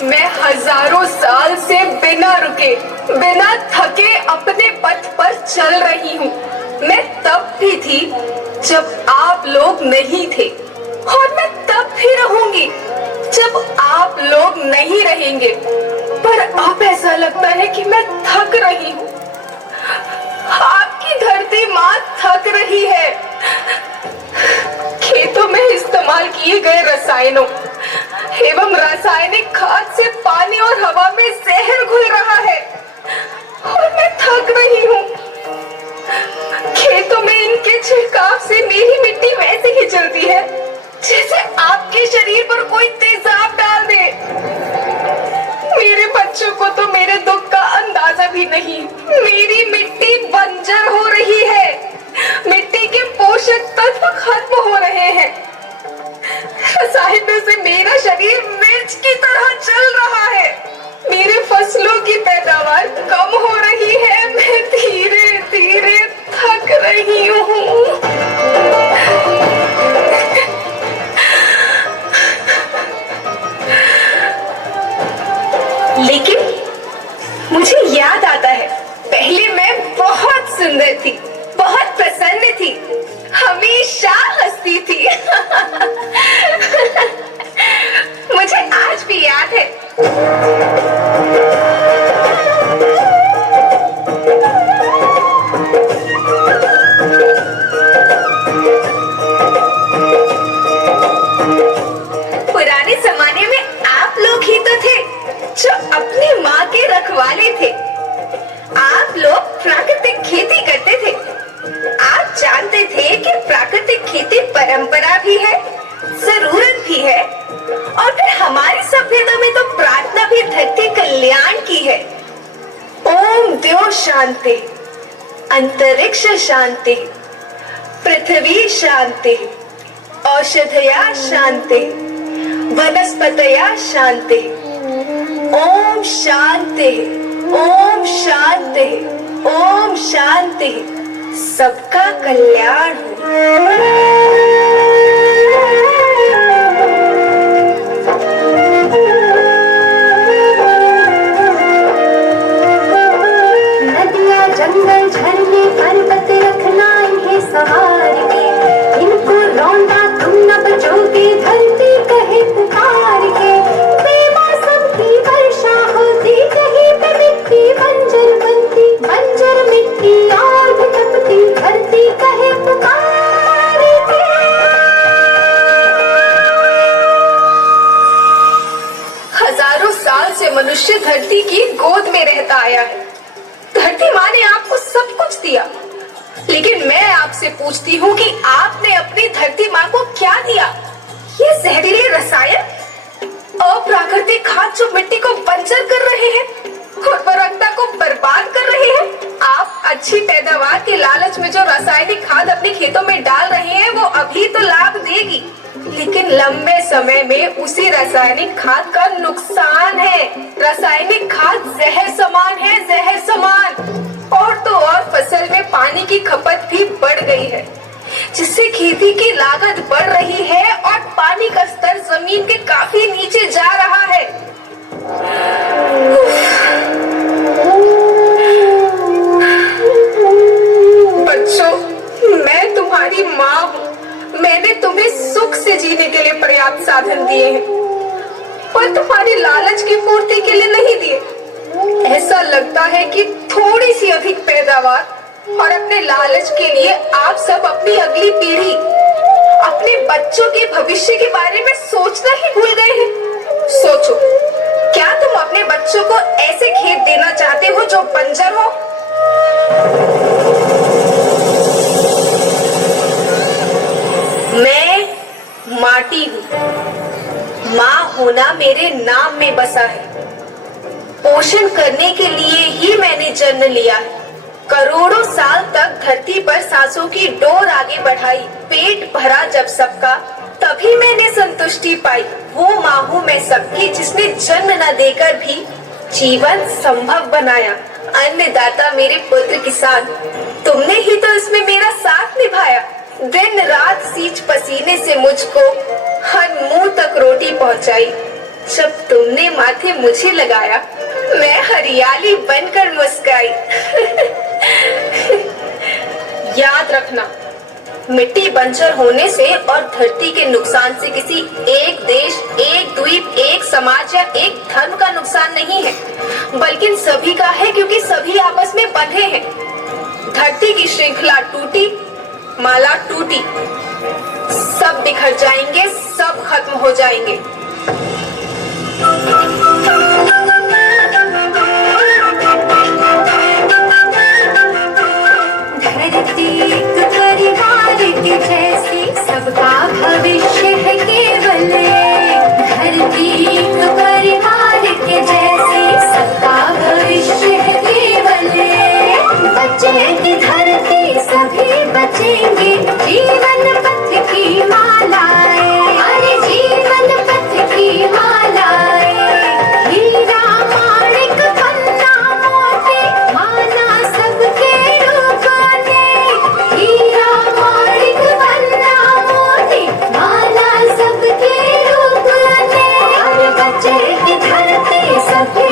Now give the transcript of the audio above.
मैं हजारों साल से बिना रुके, बिना थके अपने पथ पर चल रही हूँ। मैं तब भी थी जब आप लोग नहीं थे, और मैं तब भी रहूंगी जब आप लोग नहीं रहेंगे। पर अब ऐसा लगता है कि मैं थक रही हूँ। आपकी धरती माँ थक रही है। खेतों में इस्तेमाल किए गए रसायनों एवं रासायनिक खाद से पानी और हवा में जहर घुल रहा है, और मैं थक रही हूँ। खेतों में इनके छिड़काव से मेरी मिट्टी वैसे ही जलती है जैसे आपके शरीर पर कोई तेजाब डाल दे। मेरे बच्चों को तो मेरे दुख का अंदाजा भी नहीं। मेरी मिट्टी बंजर हो रही है, मिट्टी के पोषक तत्व खत्म हो रहे हैं। रसायनों से मेरा शरीर मिर्च की तरह जल रहा है। मेरे फसलों की पैदावार कम हो रही है। मैं धीरे धीरे थक रही हूँ। लेकिन मुझे याद आता है, पहले मैं बहुत सुंदर थी, बहुत प्रसन्न थी, हमेशा हंसती थी। मुझे आज भी याद है। पुराने जमाने में आप लोग ही तो थे जो अपनी माँ के रखवाले थे। आप लोग प्राकृतिक खेती करते थे। आप जानते थे कि प्राकृतिक खेती परंपरा भी है, जरूरत भी है, और फिर हमारी सभ्यता में तो प्रार्थना भी धरती कल्याण की है। ओम द्यो शांति, अंतरिक्ष शांति, पृथ्वी शांति, औषधया शांति, वनस्पतया शांति। ओम शांति, ओम शांति, ओम शांति। सबका कल्याण हो। नदियाँ, जंगल, झरने, पर्वत रखना इन्हें संवार के, इनको रौंदा तुम न बचोगे, धरती कहे पुकार के। बेमौसम की वर्षा होती, कहीं पे मिट्टी बंजर बनती, बंजर मिट्टी और भी तपती, धरती कहे पुकार के। हजारों साल से मनुष्य धरती की गोद में रहता आया है। धरती माँ ने आपको सब कुछ दिया, लेकिन मैं आपसे पूछती हूँ कि आपने अपनी धरती माँ को क्या दिया? ये जहरीले रसायन, अप्राकृतिक खाद जो मिट्टी को बंजर कर रहे हैं, उर्वरकता को बर्बाद कर रहे हैं। आप अच्छी पैदावार के लालच में जो रासायनिक खाद अपने खेतों में डाल रहे हैं, वो अभी तो लाभ देगी, लेकिन लंबे समय में उसी रासायनिक खाद का नुकसान है। रासायनिक खाद जहर समान है, जहर समान। और तो और फसल में पानी की खपत भी बढ़ गई है, जिससे खेती की लागत बढ़ रही है और पानी का स्तर जमीन के काफी नीचे जा रहा है। बच्चों, मैं तुम्हारी माँ हूँ। मैंने तुम्हें सुख से जीने के लिए पर्याप्त साधन दिए हैं, पर तुम्हारी लालच की पूर्ति के लिए नहीं दिए। ऐसा लगता है कि थोड़ी सी अधिक पैदावार और अपने लालच के लिए आप सब अपनी अगली पीढ़ी, अपने बच्चों के भविष्य के बारे में सोचना ही भूल गए हैं। सोचो, क्या तुम अपने बच्चों को ऐसे खेत देना चाहते हो जो बंजर हो? मैं माटी हूँ। माँ होना मेरे नाम में बसा है। पोषण करने के लिए ही मैंने जन्म लिया है। करोड़ों साल तक धरती पर सांसों की डोर आगे बढ़ाई। पेट भरा जब सबका, तभी मैंने संतुष्टि पाई। वो माँ हूँ मैं सबकी, जिसने जन्म न देकर भी जीवन संभव बनाया। अन्नदाता मेरे पुत्र किसान, तुमने ही तो इसमें मेरा साथ निभाया। दिन रात सींच पसीने से मुझको हर मुंह तक रोटी पहुंचाई। जब तुमने माथे मुझे लगाया, मैं हरियाली बनकर मुस्काई। याद रखना, मिट्टी बंजर होने से और धरती के नुकसान से किसी एक देश, एक द्वीप, एक समाज या एक धर्म का नुकसान नहीं है, बल्कि सभी का है, क्योंकि सभी आपस में बंधे हैं। धरती की श्रृंखला टूटी, माला टूटी, सब बिखर जाएंगे, सब खत्म हो जाएंगे। धरती एक परिवार के जैसी, सबका भविष्य है केवल एक। धरती एक परिवार के जैसी, सबका भविष्य है केवल एक। बचेगी धरती, सभी बचेंगे, जीवन पथ की मालाएं, अरे जीवन पथ की मालाएं। हीरा माणिक पन्ना मोती, माला सबके रूप ने। हीरा माणिक पन्ना मोती, माला सबके रूप ने। अरे बचेगी धरती, सभी